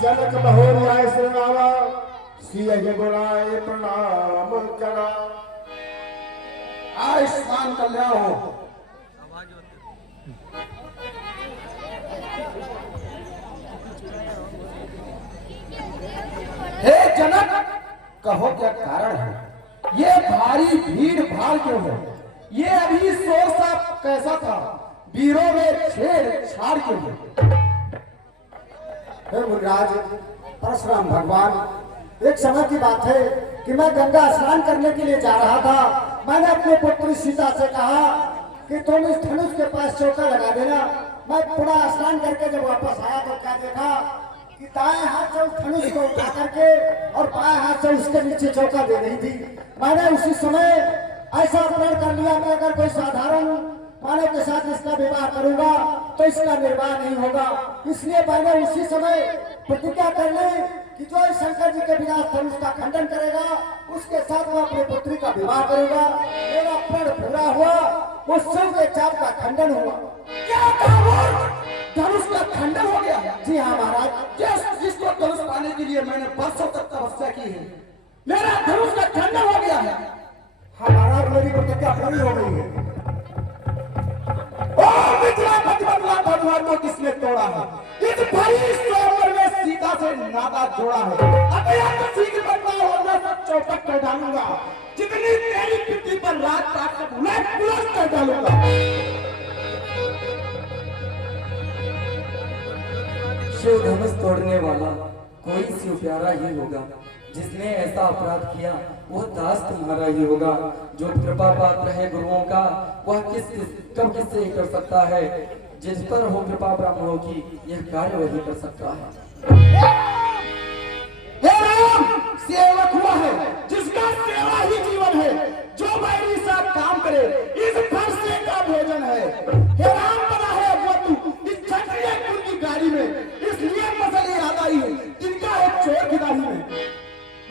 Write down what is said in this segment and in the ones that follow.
जनक महोदय श्रीरामा सियहि बुलाए प्रणाम करा। आयुष्मान कल्याण हो। हे जनक, कहो क्या कारण है? ये भारी भीड़ भाड़ क्यों है? ये अभी शोर सा कैसा था? वीरों में छेड़छाड़ क्यों है? हे मुनिराज, परशुराम भगवान, एक समय की बात है कि मैं गंगा स्नान करने के लिए जा रहा था। मैंने अपने पुत्री सीता से कहा कि तुम इस धनुष के पास चौका लगा देना। मैं पूरा स्नान करके जब वापस आया तो क्या देखा कि दाएं हाथ से उस धनुष को उठा करके और बाएं हाथ से उसके नीचे चौका दे रही थी। मैंने उसी समय ऐसा प्रण कर लिया कि अगर कोई साधारण मानव के साथ इसका विवाह करूंगा तो इसका निर्वाह नहीं होगा। इसलिए मैंने उसी समय प्रतिज्ञा कर ली कि जो शंकर जी के बिना धनुष का खंडन करेगा उसके साथ मैं अपनी पुत्री का विवाह करूंगा। मेरा प्रण पूरा हुआ, उस शिव के चाप का खंडन हुआ। क्या कहा? धनुष का खंडन हो गया? जी हाँ महाराज, जिसको धनुष पाने के लिए मैंने वर्षों तक तपस्या की है, मेरा धनुष का खंडन हो गया है। हाँ महाराज, मेरी प्रतिज्ञा पूरी हो गई है। भगवान को किसने तोड़ा है? इस भरी स्वयंवर में सीता से नाता जोड़ा है। अभी आप शीघ्र बदलाव होगा, सब चौपट कर डालूंगा। जितनी तेरी पृथ्वी पर रात प्राप्त मैं पुलस कर डालूंगा। शिव धनुष तोड़ने वाला कोई शिव प्यारा ही होगा। जिसने ऐसा अपराध किया वह दास तुम्हारा ही होगा। जो कृपा पात्र है गुरुओं का वह कब किससे कर सकता है? जिस पर हो कृपा ब्राह्मणों की यह कार्य वही कर सकता है। हे राम, सेवक हुआ है जिसका सेवा ही जीवन है। जो बैरी सा काम करे इस फरसे का भोजन है। हे राम, बना है वो तू इस क्षत्रिय कुल की गाड़ी में, इसलिए मसले याद आई है जिनका एक चोर की गाड़ी में।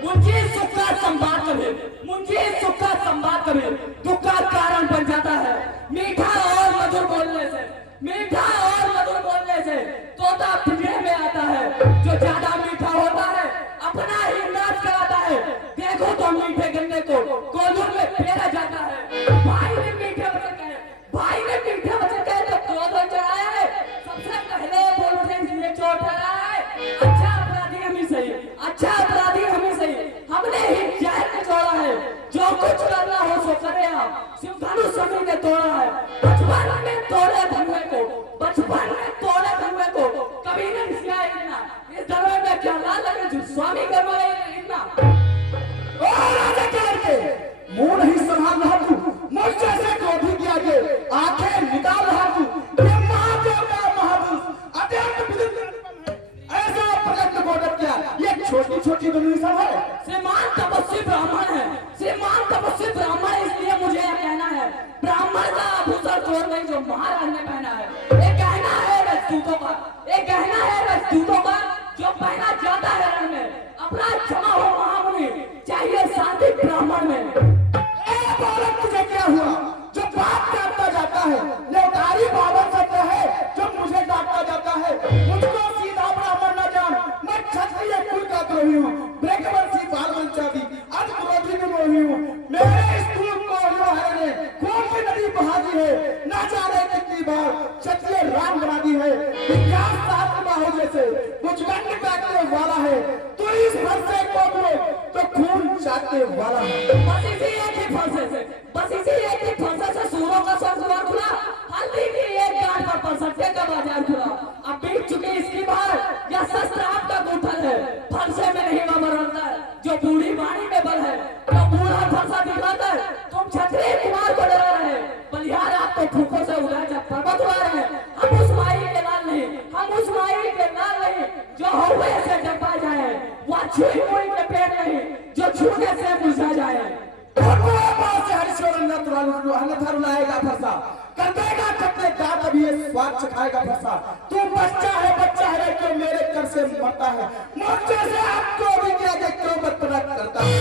मुझे सुख का संवाद कभी, मुझे सुख का संवाद कभी दुख का कारण बन जाता है। मीठा और मधुर बोलने से, मीठा और मधुर बोलने से तोता पिंजरे में आता है। जो ज्यादा मीठा होता है अपना ही नाश कराता है। देखो तो मीठे गन्ने को कोल्हू में फेरा जाता है। भाई ने मीठे वचन कहे, भाई ने मीठे वचन कहे तो क्रोध चढ़ाया है। सबसे पहले बोल उठे इसलिए चोट लगा है। अच्छा अपराधी हम ही सही, अच्छा अपराधी हम ही सही। हमने ही जहर छोड़ा है। जो कुछ करना हो सो करे आप। शिव धनुष सभी ने तोड़ा है। बचपन में तोड़े धनुए को, बचपन में तोड़े धनुए को कभी नहीं सिया इतना। इस धनुए में क्या लाल लगे जो स्वामी करवाए इतना। ओ राजा के लड़के, मुंह नहीं संभाल रहा तू? मुझ जैसे क्रोधी के आगे आंखें निकाल रहा तू? ये महादेव का महापुरुष अत्यंत विदित ऐसा प्रकट गोदक किया। ये छोटी छोटी दुनिया सब है। श्रीमान तपस्वी ब्राह्मण है, श्रीमान तपस्वी ब्राह्मण है। इसलिए मुझे यह कहना है, ब्राह्मण का आभूषण चोर नहीं जो महाराज ने पहना है। एक गहना है राजदूतों का, एक गहना है राजदूतों का जो पहना जाता है रण में। अपना क्षमा हो महामुनि, चाहिए शांति ब्राह्मण में। तुझे क्या हुआ जो बात डांटता जाता है? नेवतारी बाबा कहता है जो मुझे डांटता जाता है। मुझको सीधा ब्राह्मण न जान, मैं क्षत्रिय कुल का द्रोही हूँ। ब्रह्मवंशी बालवंशादी आज क्रोधी में मोही हूँ। मेरे इस कुल को जो है ने खून की नदी बहा दी है। ना जाने कितनी बार क्षत्रिय राम बना दी है। विज्ञान शास्त्र बाहु जैसे बुझगंड काटने वाला है। तो इस फरसे को तो खून चाटने वाला है। बस इसी एक ही फरसे से, बस इसी एक ही फरसे से सूरों का संस्कार खुला। हल्दी की एक गांठ पर परसट्टे का बाजार खुला। अब बीत चुकी इसकी बार, यह शस्त्र आपका गुठल है। फरसे में नहीं बाबर होता है जो बूढ़ी वाणी में बल है। जो बूढ़ा फरसा दिखाता है तुम क्षत्रिय कुमार को डरा रहे। बलिहार आपको फूकों से उड़ा जब पर्वत उड़ा रहे हैं। हम उस माई के लाल नहीं, हम उस माई के लाल नहीं जो हुए से डब्बा जाए। वह छुई मुई के पेड़ नहीं जो छूने से मुरझा जाए। अन्यथा रुलाएगा फरसा, कर देगा कपड़े दांत, अभी ये स्वाद चखाएगा फरसा। तू बच्चा है बच्चा है क्यों मेरे कर से मरता है, मुझसे से आपको भी क्या कि क्यों बदतमीजी करता है।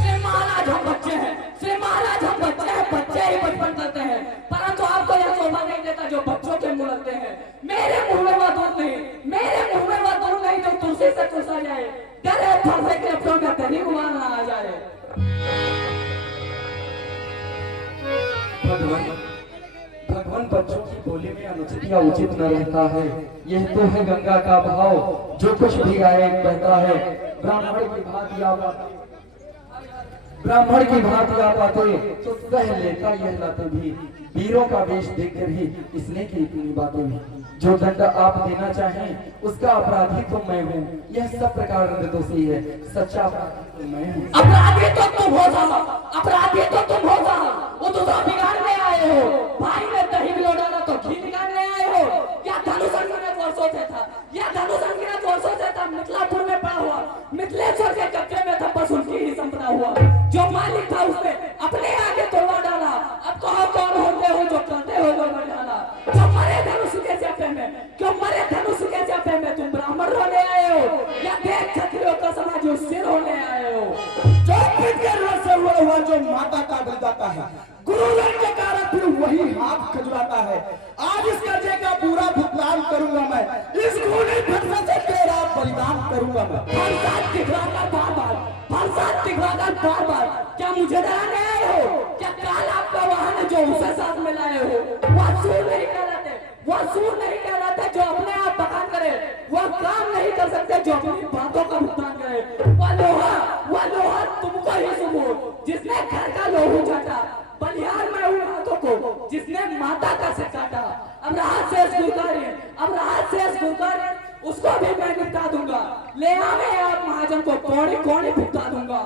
श्री महाराज हम बच्चे हैं, श्री महाराज हम बच्चे हैं, बच्चे ही बचपन करते हैं, परंतु आपको यह शोभा नहीं देता जो बच्चों के मुंह लगते हैं। मेरे मुंह में वह दूध नहीं, मेरे मुंह में वह दूध नहीं जो तुलसी से चूसा जाए, डरे फंसे के अपनों में दही गुमान ना आ जाए। भगवान बच्चों की बोली में अनुचित या उचित न रहता है। यह तो है गंगा का भाव, जो कुछ भी गाए बहता है। ब्राह्मण की भांति आप आते तो सह लेता यह लाते भी, वीरों का वेश देखकर ही इसने की इतनी बातें भी। जो दंड आप देना चाहें उसका अपराधी तो मैं हूँ, यह सब प्रकार निर्दोषी है, सच्चा अपराधी तो मैं हूँ। अपराधी तो तुम हो साहब, अपराधी तो तुम हो साहब, वो तो बिगाड़ने आए हो। भाई ने दही भी डाला तो घी निकालने आए हो। या धनुष अंगिनत वर्षों से था, या धनुष अंगिनत वर्षों से था, मिथिलापुर में पड़ा हुआ, मिथिलेश्वर के कब्जे में था, बस उनकी ही संपदा हुआ। जो मालिक था उसने अपने आगे तोड़वा डाला। अब कहो कौन होते हो जो कहते हो जो डाला। जो मरे धनुष के चापे में, क्यों मरे धनुष के चापे में तुम ब्राह्मण होने आए हो, या देख क्षत्रियों का समाज सिर होने आए हो। जो पिट से हुआ जो माता का बलिदाता है, गुरु के कारण फिर वही हाथ खजुराता है। आज इस कर्जे का पूरा भुगतान करूंगा मैं, इस खूनी फंसे से तेरा बलिदान करूंगा मैं। फरसाद दिखलाकर बार बार, फरसाद दिखलाकर बार बार, क्या मुझे डराने आए हो? क्या काल आपका वाहन है जो उसे साथ में लाए हो? वह सूर नहीं कहलाते, वह सूर नहीं कहलाते जो अपने आप बखान करे, वह काम नहीं कर सकते जो अपनी बातों का भुगतान करे। वह लोहा तुमको ही सुबह, जिसने घर का लोहू चाटा, बलिहार में हुए हाथों को जिसने माता का सिर काटा। अब रहा शेष गुरकार्य, अब रहा शेष गुरकार्य, उसको भी मैं निपटा दूंगा। ले आवे आप महाजन को कौड़ी कौड़ी भुगता दूंगा।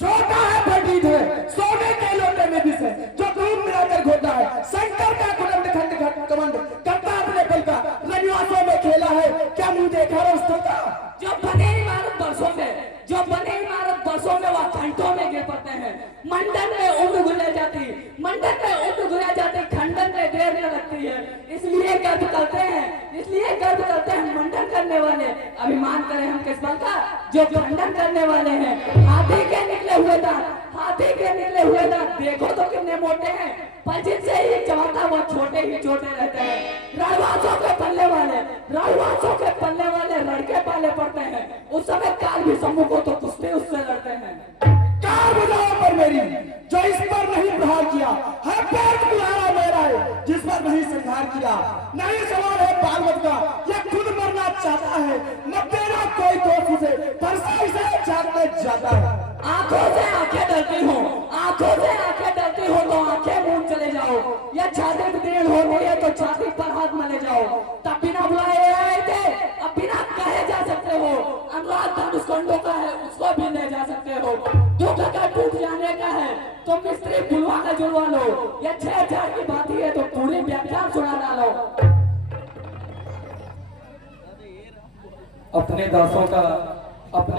छोटा है पंडित है, सोने के लोटे में विष है, जो दूध मिलाकर घोटा है। शंकर का कुलंड खंड कमंड करता अपने बल का, रनिवासों में खेला है, क्या मुंह देखा रस्तों का। जो बने इमारत बरसों में, जो बने इमारत बरसों में वह घंटों में गिर पड़ते हैं। मंडन में उम्र गुजर जाती, मंडन में उम्र गुजर जाती, खंडन में देर न लगती है। इसलिए गर्व करते हैं, इसलिए गर्व करते हैं मंडन करने वाले। अभिमान करें हम किस बल का जो खंडन करने वाले हैं। हाथी के निकले हुए दांत, हाथी के निकले हुए दांत देखो तो कितने मोटे हैं, पर जिनसे ही चबाता वो छोटे ही छोटे रहते हैं। रणवासों के पल्ले वाले, रणवासों के पल्ले वाले लड़के पाले पड़ते हैं। उस समय काल भी सम्मुख हो तो कुश्ती उससे लड़ते हैं। कार बजाओ पर मेरी, जो इस पर नहीं प्रहार किया है, पैर तुम्हारा मेरा है, जिस पर नहीं संहार किया। नहीं सवाल है पार्वत का, यह खुद मरना चाहता है, न तेरा कोई दोष उसे, परसा इसे चाहते जाता है। आंखों से आंखें डरती हो, आंखों से आंखें डरती हो तो आंखें मूंद चले जाओ। या छाती में देर हो रही है तो छाती पर हाथ मले जाओ। तब बिना बुलाए आए थे, अब बिना कहे जा सकते हो। अनुराग धनुष कंडों का है, उसको भी ले जा सकते हो। दुख का टूट जाने का है तो मिस्त्री बुलवा का जुड़वा लो। या 6 की बात है तो पूरी व्याख्यान सुना डालो। अपने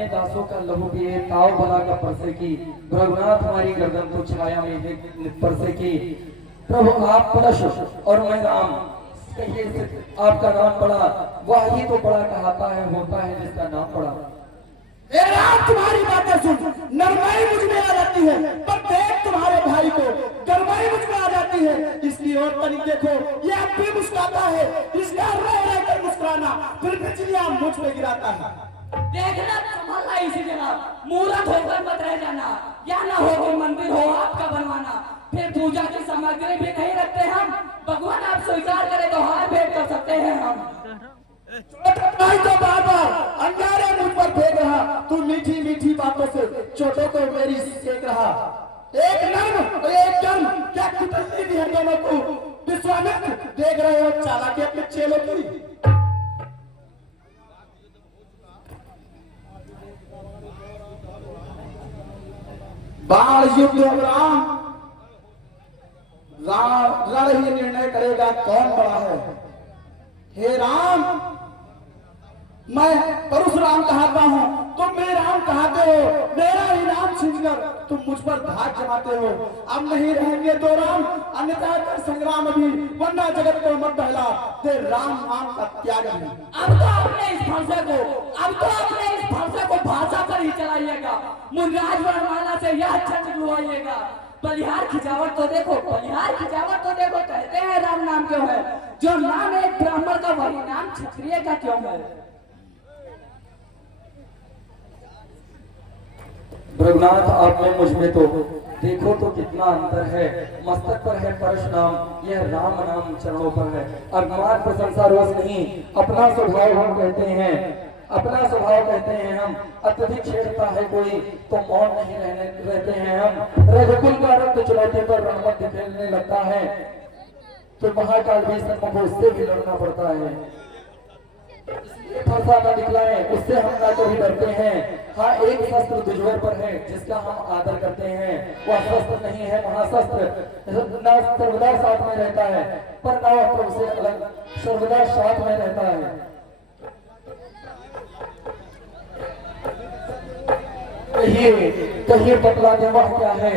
दासों का लहू पिए, ताव भला का परसे की। रघुनाथ हमारी गर्दन तो छाया में परसे की। प्रभु आप परश और मैं राम, कहिए आपका नाम पड़ा, वह ही तो बड़ा कहता है, होता है जिसका नाम पड़ा। ए राम तुम्हारी बातें सुन, नरमाई मुझ में आ जाती है, पर देख तुम्हारे भाई को गरमाई मुझ में आ जाती है। इसकी ओर तनिक देखो, ये अब भी मुस्कुराता है, इसका रह रह कर मुस्कुराना फिर बिजलियां मुझ पे गिराता है। देखना संभालना इसी जगह, मूर्ख होकर मत रह जाना, या ना हो कि मंदिर हो आपका बनवाना। फिर पूजा की सामग्री भी नहीं रखते हम, भगवान आप स्वीकार करें तो हार भेंट कर सकते हैं हम। नहीं तो बार बार अंगारे मुझ पर फेंक रहा, तू मीठी मीठी बातों से चोटों को मेरी सेक रहा। एक नर्म और एक कर्म, क्या कुटुंबी भी है दोनों को। विश्वामित्र देख रहे हो चालाकी अपने चेलों की। बाण युद्ध रण ही निर्णय करेगा कौन बड़ा है। हे राम, मैं परशुराम कहता हूं, तुम मेरे राम कहते हो, मेरा ही नाम छीनकर जानकर तुम मुझ पर धाक जमाते हो। अब नहीं रहेंगे तो राम, अन्यथा कर संग्राम अभी, वरना जगत को मत बहला दे राम नाम का त्याग अभी। अब तो अपने इस फरसे को भाषा पर ही चलाइएगा, मुनराज वर्णमाला से यह छंद गुआइएगा। बलिहार खिंचावट तो देखो, कहते हैं राम नाम क्यों है, जो नाम एक ब्राह्मण का वही नाम क्षत्रिय का क्यों है। रघुनाथ आप में मुझ में तो देखो तो कितना अंतर है। मस्तक पर है परशुराम, यह राम नाम चरणों पर है। अभिमान प्रशंसा रोज नहीं, अपना स्वभाव हम कहते हैं, हम। अत्यधिक छेड़ता है कोई तो मौन नहीं रहते हैं हम। रघुकुल का रक्त चुनौती पर रहमत दिखने लगता है तो महाकाल भी सन्मुख उससे भी लड़ना पड़ता है। इसलिए फरसा न दिखलाएं, उससे हम ना कभी डरते हैं। हाँ, एक शस्त्र दुश्मन पर है जिसका हम आदर करते हैं, वह शस्त्र नहीं है महाशस्त्र। ना सर्वदा साथ में रहता है, पर ना वह प्रभु से अलग सर्वदा साथ में रहता है। कहिए बतला दे वह क्या है,